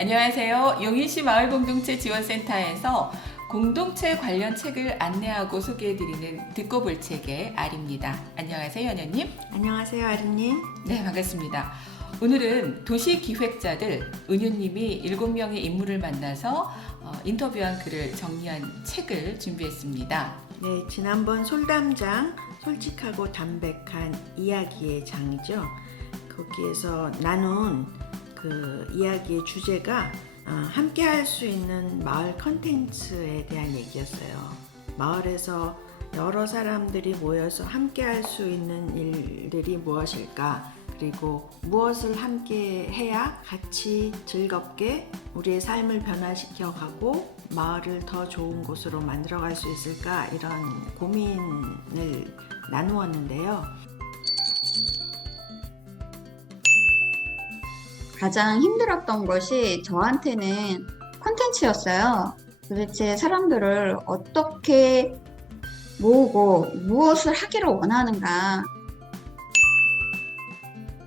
안녕하세요. 용인시 마을공동체 지원센터에서 공동체 관련 책을 안내하고 소개해드리는 듣고 볼 책의 아리입니다. 안녕하세요, 연연님. 안녕하세요, 아리님. 네, 반갑습니다. 오늘은 도시기획자들 은유님이 7명의 인물을 만나서 인터뷰한 글을 정리한 책을 준비했습니다. 네, 지난번 솔담장, 솔직하고 담백한 이야기의 장이죠. 거기에서 나눈 그 이야기의 주제가 함께 할 수 있는 마을 컨텐츠에 대한 얘기였어요. 마을에서 여러 사람들이 모여서 함께 할 수 있는 일들이 무엇일까? 그리고 무엇을 함께 해야 같이 즐겁게 우리의 삶을 변화시켜 가고 마을을 더 좋은 곳으로 만들어 갈 수 있을까? 이런 고민을 나누었는데요. 가장 힘들었던 것이 저한테는 콘텐츠였어요. 도대체 사람들을 어떻게 모으고 무엇을 하기를 원하는가,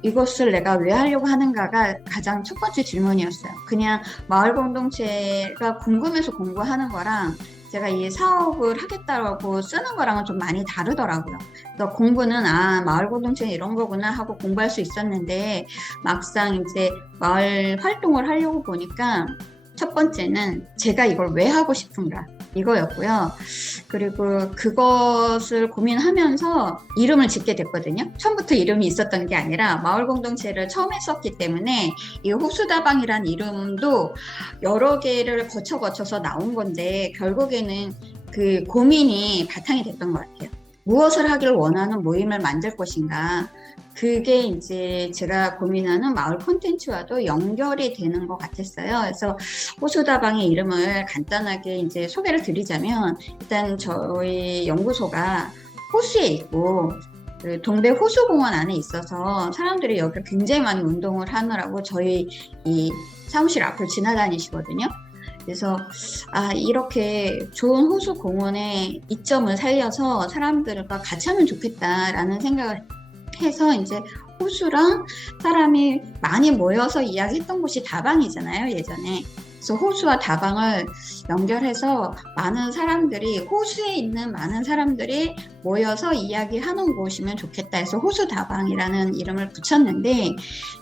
이것을 내가 왜 하려고 하는가가 가장 첫 번째 질문이었어요. 그냥 마을 공동체가 궁금해서 공부하는 거랑 제가 이 사업을 하겠다고 쓰는 거랑은 좀 많이 다르더라고요. 그래서 공부는 마을 공동체 이런 거구나 하고 공부할 수 있었는데 막상 이제 마을 활동을 하려고 보니까 첫 번째는 제가 이걸 왜 하고 싶은가 이거였고요. 그리고 그것을 고민하면서 이름을 짓게 됐거든요. 처음부터 이름이 있었던 게 아니라 마을 공동체를 처음 했었기 때문에 이 호수다방이라는 이름도 여러 개를 거쳐서 나온 건데 결국에는 그 고민이 바탕이 됐던 것 같아요. 무엇을 하기를 원하는 모임을 만들 것인가, 그게 이제 제가 고민하는 마을 콘텐츠와도 연결이 되는 것 같았어요. 그래서 호수다방의 이름을 간단하게 이제 소개를 드리자면, 일단 저희 연구소가 호수에 있고 동대 호수공원 안에 있어서 사람들이 여기를 굉장히 많이 운동을 하느라고 저희 이 사무실 앞을 지나다니시거든요. 그래서 이렇게 좋은 호수 공원의 이점을 살려서 사람들과 같이 하면 좋겠다라는 생각을 해서 이제 호수랑 사람이 많이 모여서 이야기했던 곳이 다방이잖아요, 예전에. 그래서 호수와 다방을 연결해서 많은 사람들이, 호수에 있는 많은 사람들이 모여서 이야기하는 곳이면 좋겠다 해서 호수다방이라는 이름을 붙였는데,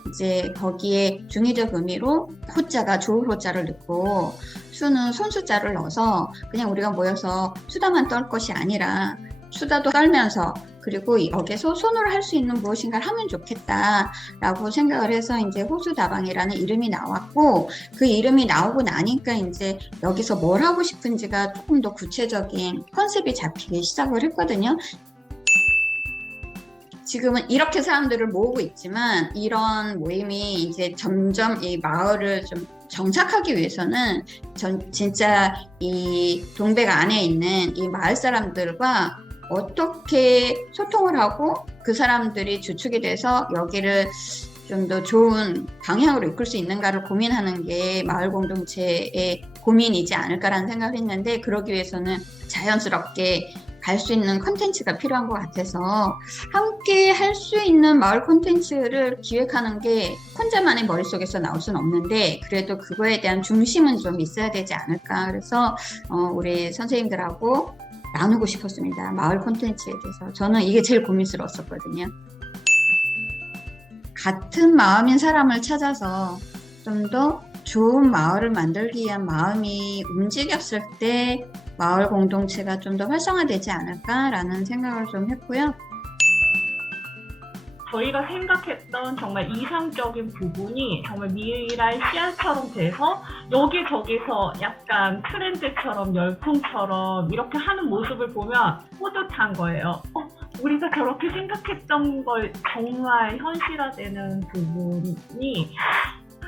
이제 거기에 중의적 의미로 호자가 좋을 호자를 넣고 수는 손수자를 넣어서 그냥 우리가 모여서 수다만 떨 것이 아니라 수다도 떨면서 그리고 여기서 손으로 할 수 있는 무엇인가를 하면 좋겠다라고 생각을 해서 이제 호수다방이라는 이름이 나왔고, 그 이름이 나오고 나니까 이제 여기서 뭘 하고 싶은지가 조금 더 구체적인 컨셉이 잡히기 시작을 했거든요. 지금은 이렇게 사람들을 모으고 있지만 이런 모임이 이제 점점 이 마을을 좀 정착하기 위해서는 진짜 이 동백 안에 있는 이 마을 사람들과 어떻게 소통을 하고 그 사람들이 주축이 돼서 여기를 좀 더 좋은 방향으로 이끌 수 있는가를 고민하는 게 마을 공동체의 고민이지 않을까라는 생각을 했는데, 그러기 위해서는 자연스럽게 갈 수 있는 콘텐츠가 필요한 것 같아서 함께 할 수 있는 마을 콘텐츠를 기획하는 게 혼자만의 머릿속에서 나올 수는 없는데 그래도 그거에 대한 중심은 좀 있어야 되지 않을까. 그래서 우리 선생님들하고 나누고 싶었습니다. 마을 콘텐츠에 대해서. 저는 이게 제일 고민스러웠었거든요. 같은 마음인 사람을 찾아서 좀 더 좋은 마을을 만들기 위한 마음이 움직였을 때 마을 공동체가 좀 더 활성화되지 않을까라는 생각을 좀 했고요. 저희가 생각했던 정말 이상적인 부분이 정말 미랄 씨앗처럼 돼서 여기저기서 약간 트렌드처럼 열풍처럼 이렇게 하는 모습을 보면 뿌듯한 거예요. 우리가 저렇게 생각했던 걸 정말 현실화되는 부분이,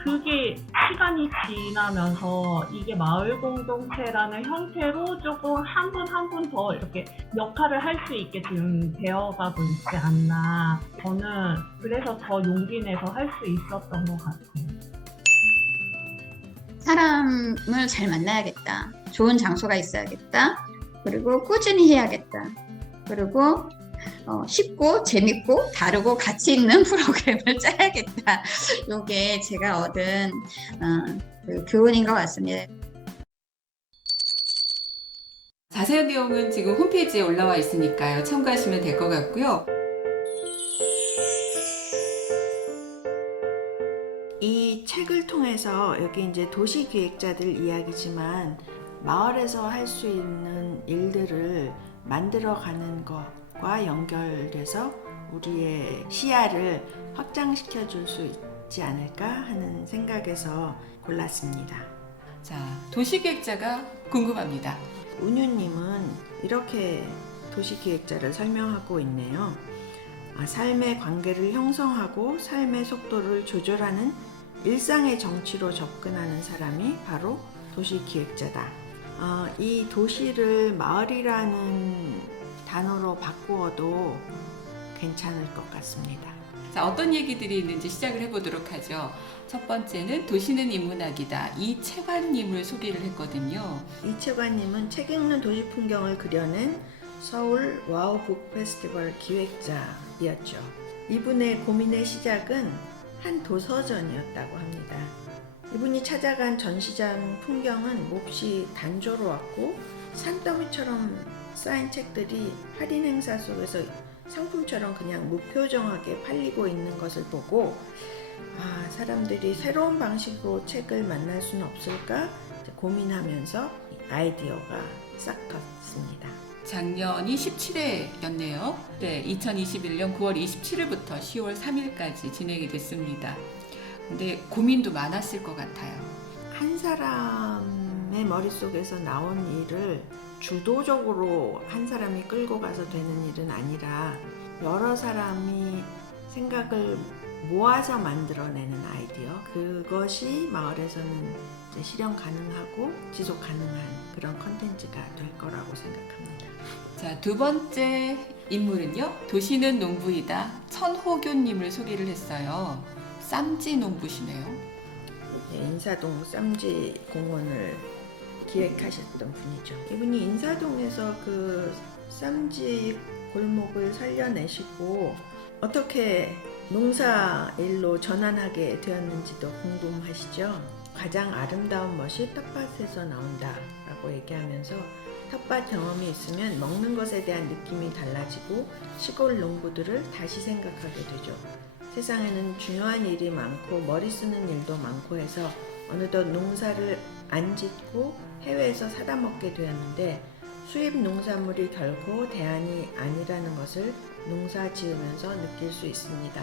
그게 시간이 지나면서 이게 마을 공동체라는 형태로 조금 한 분 한 분 더 이렇게 역할을 할 수 있게 지금 되어가고 있지 않나. 저는 그래서 더 용기 내서 할 수 있었던 것 같아요. 사람을 잘 만나야겠다. 좋은 장소가 있어야겠다. 그리고 꾸준히 해야겠다. 그리고 쉽고 재밌고 다르고 가치 있는 프로그램을 짜야겠다. 이게 제가 얻은 그 교훈인 것 같습니다. 자세한 내용은 지금 홈페이지에 올라와 있으니까요. 참고하시면 될 것 같고요. 이 책을 통해서 여기 이제 도시기획자들 이야기지만 마을에서 할 수 있는 일들을 만들어가는 것과 연결돼서 우리의 시야를 확장시켜 줄 수 있지 않을까 하는 생각에서 골랐습니다. 자, 도시기획자가 궁금합니다. 운유님은 이렇게 도시기획자를 설명하고 있네요. 삶의 관계를 형성하고 삶의 속도를 조절하는 일상의 정치로 접근하는 사람이 바로 도시기획자다. 이 도시를 마을이라는 단어로 바꾸어도 괜찮을 것 같습니다. 자, 어떤 얘기들이 있는지 시작을 해보도록 하죠. 첫 번째는 도시는 인문학이다. 이채관님을 소개를 했거든요. 이채관님은 책 읽는 도시 풍경을 그려낸 서울 와우 북 페스티벌 기획자였죠. 이분의 고민의 시작은 한 도서전이었다고 합니다. 이분이 찾아간 전시장 풍경은 몹시 단조로웠고 산더미처럼 쌓인 책들이 할인 행사 속에서 상품처럼 그냥 무표정하게 팔리고 있는 것을 보고 사람들이 새로운 방식으로 책을 만날 수는 없을까 고민하면서 아이디어가 싹 텄습니다. 작년이 17회였네요. 네, 2021년 9월 27일부터 10월 3일까지 진행이 됐습니다. 근데 고민도 많았을 것 같아요. 한 사람의 머릿속에서 나온 일을 주도적으로 한 사람이 끌고 가서 되는 일은 아니라 여러 사람이 생각을 모아서 만들어내는 아이디어, 그것이 마을에서는 이제 실현 가능하고 지속 가능한 그런 컨텐츠가 될 거라고 생각합니다. 자, 두 번째 인물은요. 도시는 농부이다. 천호교님을 소개를 했어요. 쌈지 농부시네요. 인사동 쌈지 공원을 기획하셨던 분이죠. 이분이 인사동에서 그 쌈지 골목을 살려내시고 어떻게 농사 일로 전환하게 되었는지도 궁금하시죠? 가장 아름다운 멋이 텃밭에서 나온다라고 얘기하면서 텃밭 경험이 있으면 먹는 것에 대한 느낌이 달라지고 시골 농부들을 다시 생각하게 되죠. 세상에는 중요한 일이 많고 머리 쓰는 일도 많고 해서 어느덧 농사를 안 짓고 해외에서 사다 먹게 되었는데 수입 농산물이 결코 대안이 아니라는 것을 농사 지으면서 느낄 수 있습니다.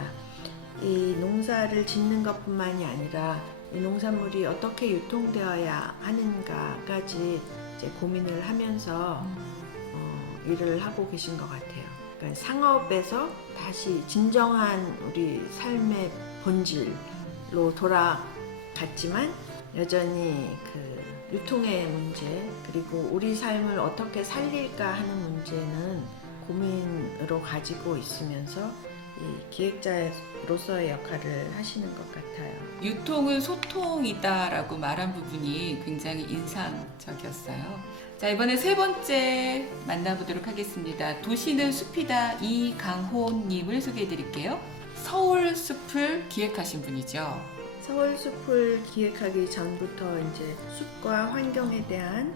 이 농사를 짓는 것뿐만이 아니라 이 농산물이 어떻게 유통되어야 하는가까지 이제 고민을 하면서 일을 하고 계신 것 같아요. 그러니까 상업에서 다시 진정한 우리 삶의 본질로 돌아갔지만 여전히 그 유통의 문제 그리고 우리 삶을 어떻게 살릴까 하는 문제는 고민으로 가지고 있으면서 이 기획자로서의 역할을 하시는 것 같아요. 유통은 소통이다라고 말한 부분이 굉장히 인상적이었어요. 자, 이번에 세 번째 만나보도록 하겠습니다. 도시는 숲이다. 이강호님을 소개해드릴게요. 서울 숲을 기획하신 분이죠. 서울 숲을 기획하기 전부터 이제 숲과 환경에 대한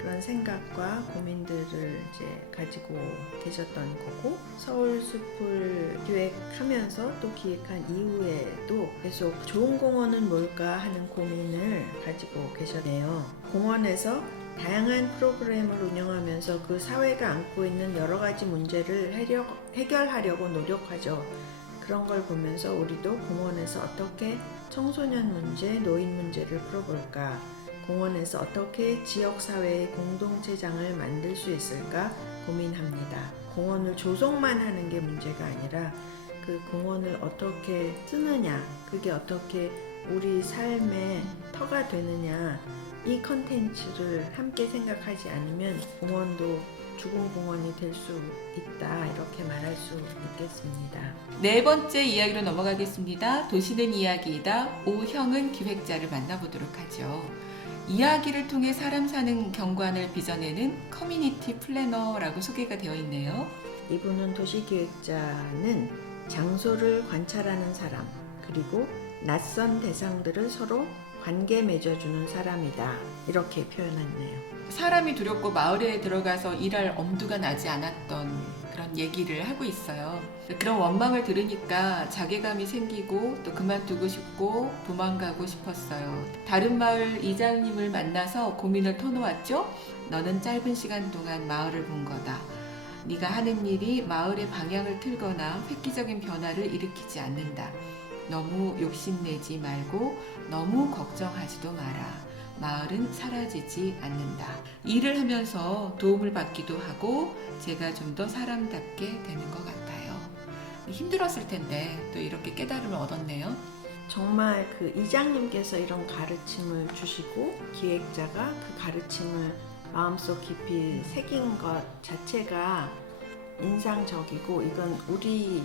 그런 생각과 고민들을 이제 가지고 계셨던 거고 서울 숲을 기획하면서 또 기획한 이후에도 계속 좋은 공원은 뭘까 하는 고민을 가지고 계셨네요. 공원에서 다양한 프로그램을 운영하면서 그 사회가 안고 있는 여러 가지 문제를 해결하려고 노력하죠. 그런 걸 보면서 우리도 공원에서 어떻게 청소년 문제, 노인 문제를 풀어볼까? 공원에서 어떻게 지역사회의 공동체장을 만들 수 있을까 고민합니다. 공원을 조성만 하는 게 문제가 아니라 그 공원을 어떻게 쓰느냐, 그게 어떻게 우리 삶의 터가 되느냐, 이 컨텐츠를 함께 생각하지 않으면 공원도 죽은 공원이 될 수 있다 이렇게 말할 수 있겠습니다. 네 번째 이야기로 넘어가겠습니다. 도시는 이야기이다. 오형은 기획자를 만나보도록 하죠. 이야기를 통해 사람 사는 경관을 빚어내는 커뮤니티 플래너라고 소개가 되어 있네요. 이분은 도시기획자는 장소를 관찰하는 사람, 그리고 낯선 대상들을 서로 관계 맺어주는 사람이다. 이렇게 표현했네요. 사람이 두렵고 마을에 들어가서 일할 엄두가 나지 않았던 그런 얘기를 하고 있어요. 그런 원망을 들으니까 자괴감이 생기고 또 그만두고 싶고 도망가고 싶었어요. 다른 마을 이장님을 만나서 고민을 터놓았죠. 너는 짧은 시간 동안 마을을 본 거다. 네가 하는 일이 마을의 방향을 틀거나 획기적인 변화를 일으키지 않는다. 너무 욕심내지 말고 너무 걱정하지도 마라. 마을은 사라지지 않는다. 일을 하면서 도움을 받기도 하고 제가 좀 더 사람답게 되는 것 같아요. 힘들었을 텐데 또 이렇게 깨달음을 얻었네요. 정말 그 이장님께서 이런 가르침을 주시고 기획자가 그 가르침을 마음속 깊이 새긴 것 자체가 인상적이고 이건 우리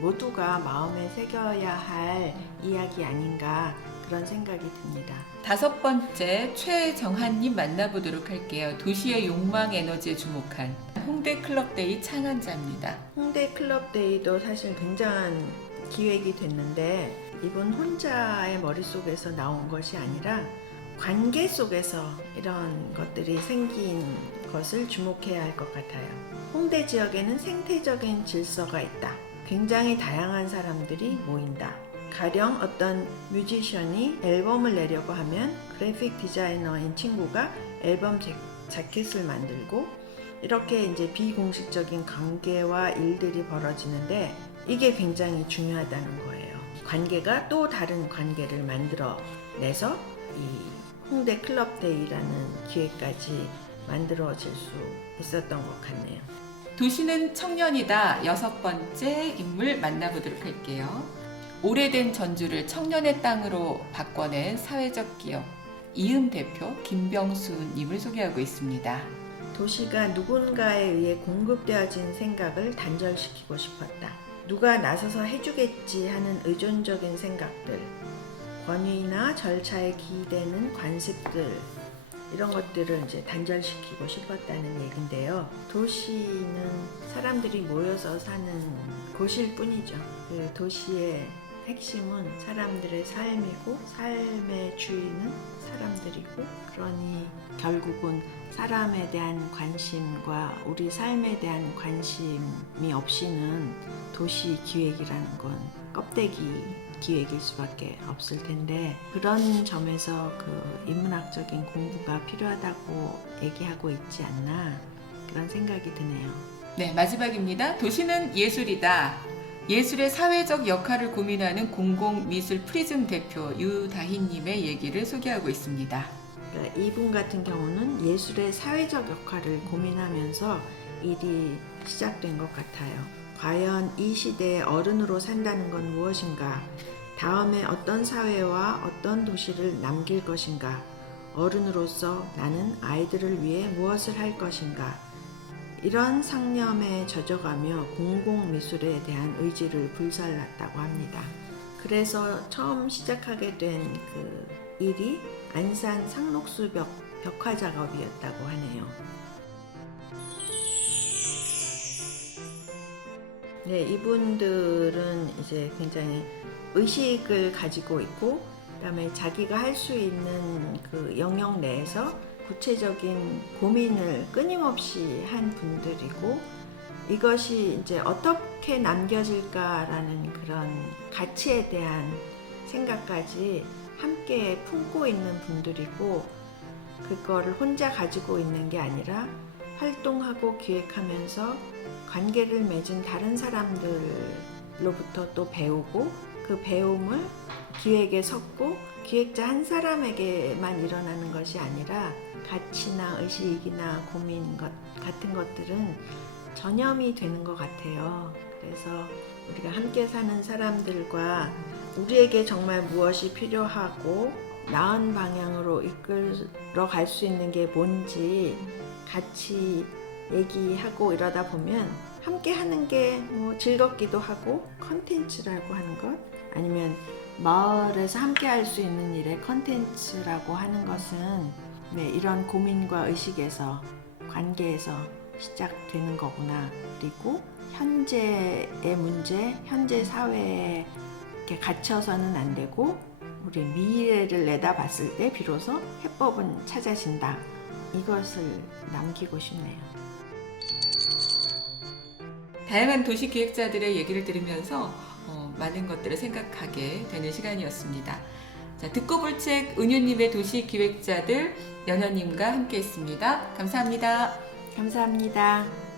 모두가 마음에 새겨야 할 이야기 아닌가 그런 생각이 듭니다. 5번째 최정한님 만나보도록 할게요. 도시의 욕망 에너지에 주목한 홍대 클럽데이 창안자입니다. 홍대 클럽데이도 사실 굉장한 기획이 됐는데 이분 혼자의 머릿속에서 나온 것이 아니라 관계 속에서 이런 것들이 생긴 것을 주목해야 할 것 같아요. 홍대 지역에는 생태적인 질서가 있다. 굉장히 다양한 사람들이 모인다. 가령 어떤 뮤지션이 앨범을 내려고 하면 그래픽 디자이너인 친구가 앨범 자켓을 만들고 이렇게 이제 비공식적인 관계와 일들이 벌어지는데 이게 굉장히 중요하다는 거예요. 관계가 또 다른 관계를 만들어내서 이 홍대 클럽데이라는 기획까지 만들어질 수 있었던 것 같네요. 도시는 청년이다. 6번째 인물 만나보도록 할게요. 오래된 전주를 청년의 땅으로 바꿔낸 사회적 기업 이음 대표 김병수님을 소개하고 있습니다. 도시가 누군가에 의해 공급되어진 생각을 단절시키고 싶었다. 누가 나서서 해주겠지 하는 의존적인 생각들, 권위나 절차에 기대는 관습들 이런 것들을 이제 단절시키고 싶었다는 얘긴데요. 도시는 사람들이 모여서 사는 곳일 뿐이죠. 그 도시의 핵심은 사람들의 삶이고 삶의 주인은 사람들이고 그러니 결국은 사람에 대한 관심과 우리 삶에 대한 관심이 없이는 도시 기획이라는 건 껍데기 기획일 수밖에 없을 텐데 그런 점에서 그 인문학적인 공부가 필요하다고 얘기하고 있지 않나 그런 생각이 드네요. 네, 마지막입니다. 도시는 예술이다. 예술의 사회적 역할을 고민하는 공공미술 프리즘 대표 유다희님의 얘기를 소개하고 있습니다. 그러니까 이분 같은 경우는 예술의 사회적 역할을 고민하면서 일이 시작된 것 같아요. 과연 이 시대의 어른으로 산다는 건 무엇인가? 다음에 어떤 사회와 어떤 도시를 남길 것인가? 어른으로서 나는 아이들을 위해 무엇을 할 것인가? 이런 상념에 젖어가며 공공미술에 대한 의지를 불살랐다고 합니다. 그래서 처음 시작하게 된 그 일이 안산 상록수 벽화 작업이었다고 하네요. 네, 이분들은 이제 굉장히 의식을 가지고 있고 그다음에 자기가 할 수 있는 그 영역 내에서 구체적인 고민을 끊임없이 한 분들이고 이것이 이제 어떻게 남겨질까라는 그런 가치에 대한 생각까지 함께 품고 있는 분들이고 그거를 혼자 가지고 있는 게 아니라 활동하고 기획하면서 관계를 맺은 다른 사람들로부터 또 배우고 그 배움을 기획에 섞고 기획자 한 사람에게만 일어나는 것이 아니라 가치나 의식이나 고민 같은 것들은 전염이 되는 것 같아요. 그래서 우리가 함께 사는 사람들과 우리에게 정말 무엇이 필요하고 나은 방향으로 이끌어 갈 수 있는 게 뭔지 같이 얘기하고 이러다 보면 함께 하는 게 뭐 즐겁기도 하고 컨텐츠라고 하는 것 아니면 마을에서 함께 할 수 있는 일의 컨텐츠라고 하는 것은 네, 이런 고민과 의식에서 관계에서 시작되는 거구나. 그리고 현재의 문제, 현재 사회에 이렇게 갇혀서는 안 되고 우리 미래를 내다봤을 때 비로소 해법은 찾아진다. 이것을 남기고 싶네요. 다양한 도시기획자들의 얘기를 들으면서 많은 것들을 생각하게 되는 시간이었습니다. 자, 듣고 볼 책 은유님의 도시기획자들 연현님과 함께했습니다. 감사합니다. 감사합니다.